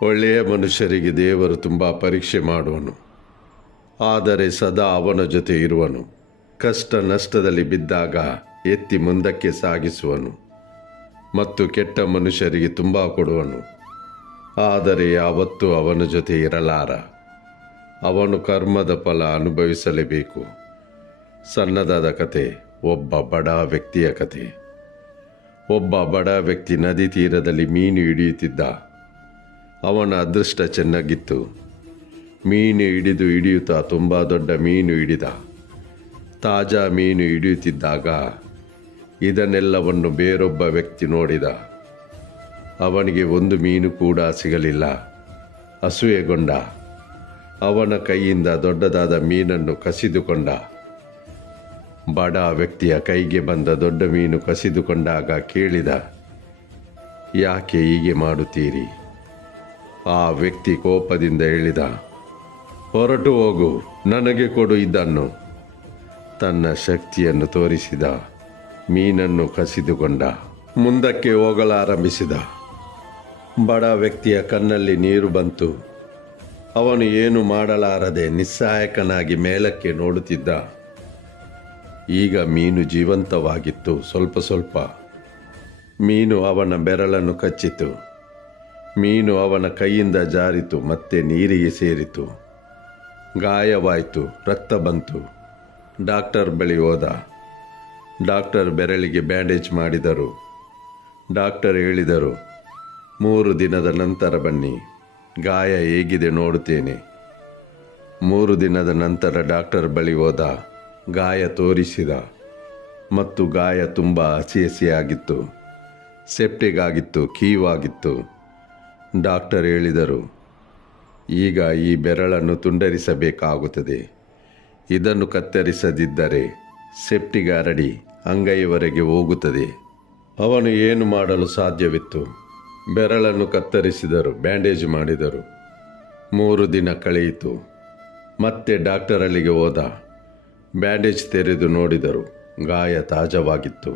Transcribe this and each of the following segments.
ಒಳ್ಳೆಯ ಮನುಷ್ಯರಿಗೆ ದೇವರು ತುಂಬ ಪರೀಕ್ಷೆ ಮಾಡುವನು, ಆದರೆ ಸದಾ ಅವನ ಜೊತೆ ಇರುವನು. ಕಷ್ಟ ನಷ್ಟದಲ್ಲಿ ಬಿದ್ದಾಗ ಎತ್ತಿ ಮುಂದಕ್ಕೆ ಸಾಗಿಸುವನು ಮತ್ತು ಕೆಟ್ಟ ಮನುಷ್ಯರಿಗೆ ತುಂಬ ಕೊಡುವನು, ಆದರೆ ಯಾವತ್ತೂ ಅವನ ಜೊತೆ ಇರಲಾರ. ಅವನು ಕರ್ಮದ ಫಲ ಅನುಭವಿಸಲೇಬೇಕು. ಸಣ್ಣದಾದ ಕತೆ. ಒಬ್ಬ ಬಡ ವ್ಯಕ್ತಿಯ ಕತೆ. ಒಬ್ಬ ಬಡ ವ್ಯಕ್ತಿ ನದಿ ತೀರದಲ್ಲಿ ಮೀನು ಹಿಡಿಯುತ್ತಿದ್ದ. ಅವನ ಅದೃಷ್ಟ ಚೆನ್ನಾಗಿತ್ತು. ಮೀನು ಹಿಡಿಯುತ್ತಾ ತುಂಬ ದೊಡ್ಡ ಮೀನು ಹಿಡಿದ. ತಾಜಾ ಮೀನು ಹಿಡಿಯುತ್ತಿದ್ದಾಗ ಇದನ್ನೆಲ್ಲವನ್ನು ಬೇರೊಬ್ಬ ವ್ಯಕ್ತಿ ನೋಡಿದ. ಅವನಿಗೆ ಒಂದು ಮೀನು ಕೂಡ ಸಿಗಲಿಲ್ಲ. ಅಸೂಯೆಗೊಂಡ. ಅವನ ಕೈಯಿಂದ ದೊಡ್ಡದಾದ ಮೀನನ್ನು ಕಸಿದುಕೊಂಡ. ಬಡ ವ್ಯಕ್ತಿಯ ಕೈಗೆ ಬಂದ ದೊಡ್ಡ ಮೀನು ಕಸಿದುಕೊಂಡಾಗ ಕೇಳಿದ, ಯಾಕೆ ಹೀಗೆ ಮಾಡುತ್ತೀರಿ? ಆ ವ್ಯಕ್ತಿ ಕೋಪದಿಂದ ಹೇಳಿದ, ಹೊರಟು ಹೋಗು, ನನಗೆ ಕೊಡು ಇದನ್ನು. ತನ್ನ ಶಕ್ತಿಯನ್ನು ತೋರಿಸಿದ. ಮೀನನ್ನು ಕಸಿದುಕೊಂಡ. ಮುಂದಕ್ಕೆ ಹೋಗಲಾರಂಭಿಸಿದ. ಬಡ ವ್ಯಕ್ತಿಯ ಕಣ್ಣಲ್ಲಿ ನೀರು ಬಂತು. ಅವನು ಏನು ಮಾಡಲಾರದೆ ನಿಸ್ಸಹಾಯಕನಾಗಿ ಮೇಲಕ್ಕೆ ನೋಡುತ್ತಿದ್ದ. ಈಗ ಮೀನು ಜೀವಂತವಾಗಿತ್ತು. ಸ್ವಲ್ಪ ಮೀನು ಅವನ ಬೆರಳನ್ನು ಕಚ್ಚಿತು. ಮೀನು ಅವನ ಕೈಯಿಂದ ಜಾರಿತು, ಮತ್ತೆ ನೀರಿಗೆ ಸೇರಿತು. ಗಾಯವಾಯಿತು, ರಕ್ತ ಬಂತು. ಡಾಕ್ಟರ್ ಬಳಿ ಹೋದ. ಡಾಕ್ಟರ್ ಬೆರಳಿಗೆ ಬ್ಯಾಂಡೇಜ್ ಮಾಡಿದರು. ಡಾಕ್ಟರ್ ಹೇಳಿದರು, 3 ದಿನದ ನಂತರ ಬನ್ನಿ, ಗಾಯ ಹೇಗಿದೆ ನೋಡುತ್ತೇನೆ. 3 ದಿನದ ನಂತರ ಡಾಕ್ಟರ್ ಬಳಿ ಹೋದ. ಗಾಯ ತೋರಿಸಿದ ಮತ್ತು ಗಾಯ ತುಂಬ ಹಸಿಯಾಗಿತ್ತು. ಸೆಪ್ಟಿಕ್ ಆಗಿತ್ತು, ಕೀವಾಗಿತ್ತು. ಡಾಕ್ಟರ್ ಹೇಳಿದರು, ಈಗ ಈ ಬೆರಳನ್ನು ತುಂಡರಿಸಬೇಕಾಗುತ್ತದೆ. ಇದನ್ನು ಕತ್ತರಿಸದಿದ್ದರೆ ಸೆಪ್ಟಿಕ್ ಹರಡಿ ಅಂಗೈವರೆಗೆ ಹೋಗುತ್ತದೆ. ಅವನು ಏನು ಮಾಡಲು ಸಾಧ್ಯವಿತ್ತು? ಬೆರಳನ್ನು ಕತ್ತರಿಸಿದರು, ಬ್ಯಾಂಡೇಜ್ ಮಾಡಿದರು. 3 ದಿನ ಕಳೆಯಿತು. ಮತ್ತೆ ಡಾಕ್ಟರಲ್ಲಿಗೆ ಹೋದ. ಬ್ಯಾಂಡೇಜ್ ತೆರೆದು ನೋಡಿದರು. ಗಾಯ ತಾಜವಾಗಿತ್ತು,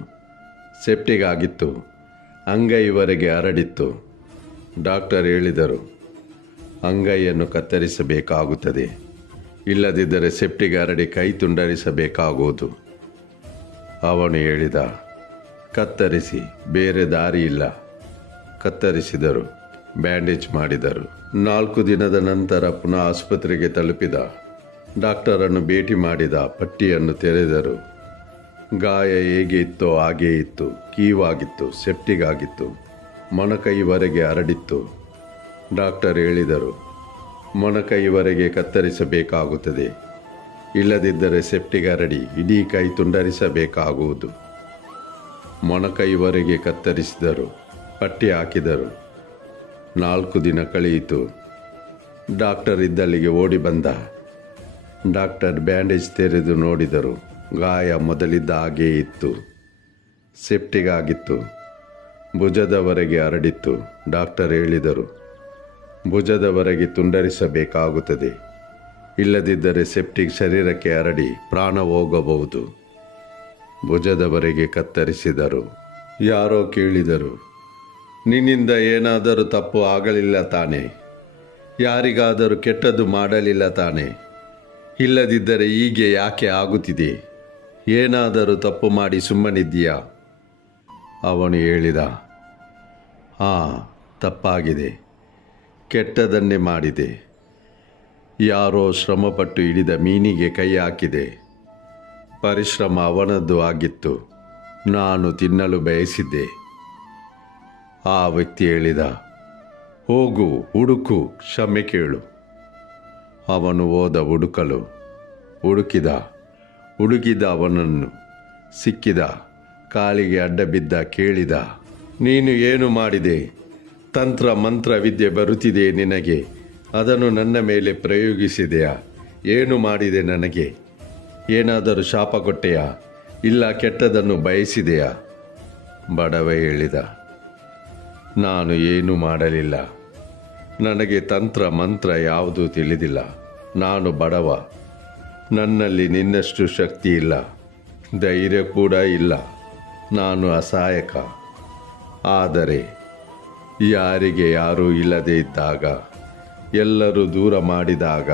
ಸೆಪ್ಟಿಕ್ ಆಗಿತ್ತು, ಅಂಗೈವರೆಗೆ ಹರಡಿತ್ತು. ಡಾಕ್ಟರ್ ಹೇಳಿದರು, ಅಂಗೈಯನ್ನು ಕತ್ತರಿಸಬೇಕಾಗುತ್ತದೆ, ಇಲ್ಲದಿದ್ದರೆ ಸೆಪ್ಟಿಕ್ ಹರಡಿ ಕೈ ತುಂಡರಿಸಬೇಕಾಗುವುದು. ಅವನು ಹೇಳಿದ, ಕತ್ತರಿಸಿ, ಬೇರೆ ದಾರಿ ಇಲ್ಲ. ಕತ್ತರಿಸಿದರು, ಬ್ಯಾಂಡೇಜ್ ಮಾಡಿದರು. 4 ದಿನದ ನಂತರ ಪುನಃ ಆಸ್ಪತ್ರೆಗೆ ತಲುಪಿದ. ಡಾಕ್ಟರನ್ನು ಭೇಟಿ ಮಾಡಿದ. ಪಟ್ಟಿಯನ್ನು ತೆರೆದರು. ಗಾಯ ಹೇಗೆ ಇತ್ತೋ ಹಾಗೇ ಇತ್ತು. ಕೀವಾಗಿತ್ತು, ಸೆಪ್ಟಿಕ್ ಆಗಿತ್ತು, ಮೊಣಕೈವರೆಗೆ ಹರಡಿತ್ತು. ಡಾಕ್ಟರ್ ಹೇಳಿದರು, ಮೊಣಕೈವರೆಗೆ ಕತ್ತರಿಸಬೇಕಾಗುತ್ತದೆ, ಇಲ್ಲದಿದ್ದರೆ ಸೆಪ್ಟಿಕ್ ಹರಡಿ ಇಡೀ ಕೈ ತುಂಡರಿಸಬೇಕಾಗುವುದು. ಮೊಣಕೈವರೆಗೆ ಕತ್ತರಿಸಿದರು, ಪಟ್ಟಿ ಹಾಕಿದರು. 4 ದಿನ ಕಳೆಯಿತು. ಡಾಕ್ಟರ್ ಇದ್ದಲ್ಲಿಗೆ ಓಡಿ ಬಂದ. ಡಾಕ್ಟರ್ ಬ್ಯಾಂಡೇಜ್ ತೆರೆದು ನೋಡಿದರು. ಗಾಯ ಮೊದಲಿದ್ದ ಹಾಗೇ ಇತ್ತು, ಸೆಪ್ಟಿಕ್ ಆಗಿತ್ತು, ಭುಜದವರೆಗೆ ಹರಡಿತ್ತು. ಡಾಕ್ಟರ್ ಹೇಳಿದರು, ಭುಜದವರೆಗೆ ತುಂಡರಿಸಬೇಕಾಗುತ್ತದೆ, ಇಲ್ಲದಿದ್ದರೆ ಸೆಪ್ಟಿಕ್ ಶರೀರಕ್ಕೆ ಹರಡಿ ಪ್ರಾಣ ಹೋಗಬಹುದು. ಭುಜದವರೆಗೆ ಕತ್ತರಿಸಿದರು. ಯಾರೋ ಕೇಳಿದರು, ನಿನ್ನಿಂದ ಏನಾದರೂ ತಪ್ಪು ಆಗಲಿಲ್ಲ ತಾನೇ? ಯಾರಿಗಾದರೂ ಕೆಟ್ಟದ್ದು ಮಾಡಲಿಲ್ಲ ತಾನೇ? ಇಲ್ಲದಿದ್ದರೆ ಹೀಗೆ ಯಾಕೆ ಆಗುತ್ತಿದೆ? ಏನಾದರೂ ತಪ್ಪು ಮಾಡಿ ಸುಮ್ಮನಿದ್ದೀಯಾ? ಅವನು ಹೇಳಿದ, ತಪ್ಪಾಗಿದೆ, ಕೆಟ್ಟದನ್ನೇ ಮಾಡಿದೆ. ಯಾರೋ ಶ್ರಮಪಟ್ಟು ಹಿಡಿದ ಮೀನಿಗೆ ಕೈ ಹಾಕಿದೆ. ಪರಿಶ್ರಮ ಅವನದ್ದು ಆಗಿತ್ತು, ನಾನು ತಿನ್ನಲು ಬಯಸಿದ್ದೆ. ಆ ವ್ಯಕ್ತಿ ಹೇಳಿದ, ಹೋಗು, ಹುಡುಕು, ಕ್ಷಮೆ ಕೇಳು. ಅವನು ಹೋದ ಹುಡುಕಲು. ಹುಡುಕಿದ ಅವನನ್ನು ಸಿಕ್ಕಿದ. ಕಾಲಿಗೆ ಅಡ್ಡ ಬಿದ್ದ. ಕೇಳಿದ, ನೀನು ಏನು ಮಾಡಿದೆ? ತಂತ್ರ ಮಂತ್ರ ವಿದ್ಯೆ ಬರುತ್ತಿದೆ ನಿನಗೆ, ಅದನ್ನು ನನ್ನ ಮೇಲೆ ಪ್ರಯೋಗಿಸಿದೆಯಾ? ಏನು ಮಾಡಿದೆ ನನಗೆ? ಏನಾದರೂ ಶಾಪ ಕೊಟ್ಟೆಯಾ? ಇಲ್ಲ ಕೆಟ್ಟದನ್ನು ಬಯಸಿದೆಯಾ? ಬಡವ ಹೇಳಿದ, ನಾನು ಏನೂ ಮಾಡಲಿಲ್ಲ. ನನಗೆ ತಂತ್ರ ಮಂತ್ರ ಯಾವುದೂ ತಿಳಿದಿಲ್ಲ. ನಾನು ಬಡವ. ನನ್ನಲ್ಲಿ ನಿನ್ನಷ್ಟು ಶಕ್ತಿ ಇಲ್ಲ, ಧೈರ್ಯ ಕೂಡ ಇಲ್ಲ. ನಾನು ಅಸಹಾಯಕ. ಆದರೆ ಯಾರಿಗೆ ಯಾರೂ ಇಲ್ಲದೇ ಇದ್ದಾಗ, ಎಲ್ಲರೂ ದೂರ ಮಾಡಿದಾಗ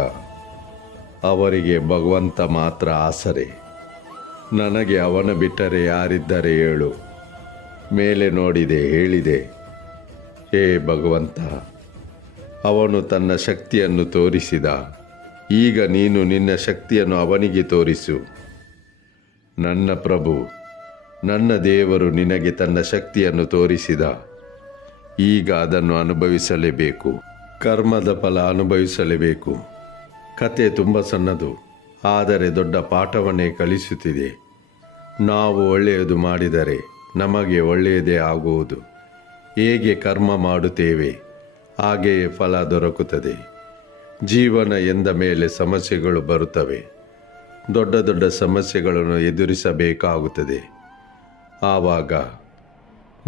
ಅವರಿಗೆ ಭಗವಂತ ಮಾತ್ರ ಆಸರೆ. ನನಗೆ ಅವನ ಬಿಟ್ಟರೆ ಯಾರಿದ್ದರೆ ಹೇಳು. ಮೇಲೆ ನೋಡಿದೆ, ಹೇಳಿದೆ, ಹೇ ಭಗವಂತ, ಅವನು ತನ್ನ ಶಕ್ತಿಯನ್ನು ತೋರಿಸಿದ. ಈಗ ನೀನು ನಿನ್ನ ಶಕ್ತಿಯನ್ನು ಅವನಿಗೆ ತೋರಿಸು. ನನ್ನ ಪ್ರಭು, ನನ್ನ ದೇವರು ನಿನಗೆ ತನ್ನ ಶಕ್ತಿಯನ್ನು ತೋರಿಸಿದ. ಈಗ ಅದನ್ನು ಅನುಭವಿಸಲೇಬೇಕು. ಕರ್ಮದ ಫಲ ಅನುಭವಿಸಲೇಬೇಕು. ಕತೆ ತುಂಬ ಸಣ್ಣದು, ಆದರೆ ದೊಡ್ಡ ಪಾಠವನ್ನೇ ಕಲಿಸುತ್ತಿದೆ. ನಾವು ಒಳ್ಳೆಯದು ಮಾಡಿದರೆ ನಮಗೆ ಒಳ್ಳೆಯದೇ ಆಗುವುದು. ಹೇಗೆ ಕರ್ಮ ಮಾಡುತ್ತೇವೆ ಹಾಗೆಯೇ ಫಲ ದೊರಕುತ್ತದೆ. ಜೀವನ ಎಂದ ಮೇಲೆ ಸಮಸ್ಯೆಗಳು ಬರುತ್ತವೆ. ದೊಡ್ಡ ದೊಡ್ಡ ಸಮಸ್ಯೆಗಳನ್ನು ಎದುರಿಸಬೇಕಾಗುತ್ತದೆ. ಆವಾಗ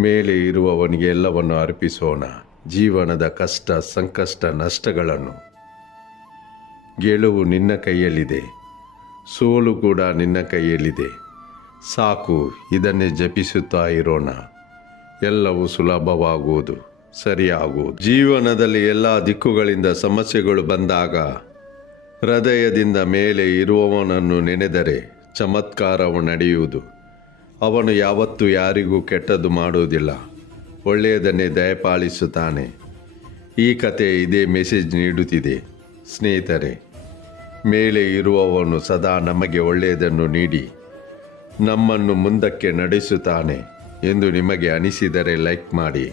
ಮೇಲೆ ಇರುವವನಿಗೆ ಎಲ್ಲವನ್ನು ಅರ್ಪಿಸೋಣ. ಜೀವನದ ಕಷ್ಟ, ಸಂಕಷ್ಟ, ನಷ್ಟಗಳನ್ನು. ಗೆಲುವು ನಿನ್ನ ಕೈಯಲ್ಲಿದೆ, ಸೋಲು ಕೂಡ ನಿನ್ನ ಕೈಯಲ್ಲಿದೆ. ಸಾಕು, ಇದನ್ನೇ ಜಪಿಸುತ್ತಾ ಇರೋಣ. ಎಲ್ಲವೂ ಸುಲಭವಾಗುವುದು, ಸರಿಯಾಗುವುದು. ಜೀವನದಲ್ಲಿ ಎಲ್ಲ ದಿಕ್ಕುಗಳಿಂದ ಸಮಸ್ಯೆಗಳು ಬಂದಾಗ ಹೃದಯದಿಂದ ಮೇಲೆ ಇರುವವನನ್ನು ನೆನೆದರೆ ಚಮತ್ಕಾರವು ನಡೆಯುವುದು. ಅವನು ಯಾವತ್ತೂ ಯಾರಿಗೂ ಕೆಟ್ಟದ್ದು ಮಾಡುವುದಿಲ್ಲ, ಒಳ್ಳೆಯದನ್ನೇ ದಯಪಾಲಿಸುತ್ತಾನೆ. ಈ ಕತೆ ಇದೇ ಮೆಸೇಜ್ ನೀಡುತ್ತಿದೆ. ಸ್ನೇಹಿತರೆ, ಮೇಲೆ ಇರುವವನು ಸದಾ ನಮಗೆ ಒಳ್ಳೆಯದನ್ನು ನೀಡಿ ನಮ್ಮನ್ನು ಮುಂದಕ್ಕೆ ನಡೆಸುತ್ತಾನೆ ಎಂದು ನಿಮಗೆ ಅನಿಸಿದರೆ ಲೈಕ್ ಮಾಡಿ,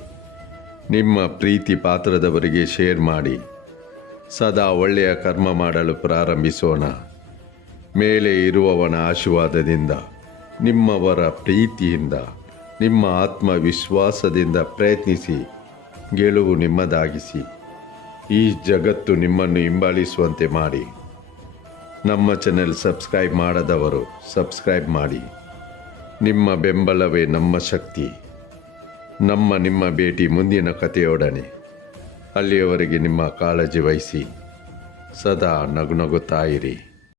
ನಿಮ್ಮ ಪ್ರೀತಿ ಪಾತ್ರದವರಿಗೆ ಶೇರ್ ಮಾಡಿ. ಸದಾ ಒಳ್ಳೆಯ ಕರ್ಮ ಮಾಡಲು ಪ್ರಾರಂಭಿಸೋಣ. ಮೇಲೆ ಇರುವವನ ಆಶೀರ್ವಾದದಿಂದ, ನಿಮ್ಮವರ ಪ್ರೀತಿಯಿಂದ, ನಿಮ್ಮ ಆತ್ಮವಿಶ್ವಾಸದಿಂದ ಪ್ರಯತ್ನಿಸಿ ಗೆಲುವು ನಿಮ್ಮದಾಗಿಸಿ. ಈ ಜಗತ್ತು ನಿಮ್ಮನ್ನು ಹಿಂಬಾಲಿಸುವಂತೆ ಮಾಡಿ. ನಮ್ಮ ಚಾನೆಲ್ ಸಬ್ಸ್ಕ್ರೈಬ್ ಮಾಡದವರು ಸಬ್ಸ್ಕ್ರೈಬ್ ಮಾಡಿ. ನಿಮ್ಮ ಬೆಂಬಲವೇ ನಮ್ಮ ಶಕ್ತಿ. ನಿಮ್ಮ ಭೇಟಿ ಮುಂದಿನ ಕಥೆಯೊಡನೆ. ಅಲ್ಲಿಯವರೆಗೆ ನಿಮ್ಮ ಕಾಳಜಿ ವಹಿಸಿ. ಸದಾ ನಗುನಗುತ್ತಾ ಇರಿ.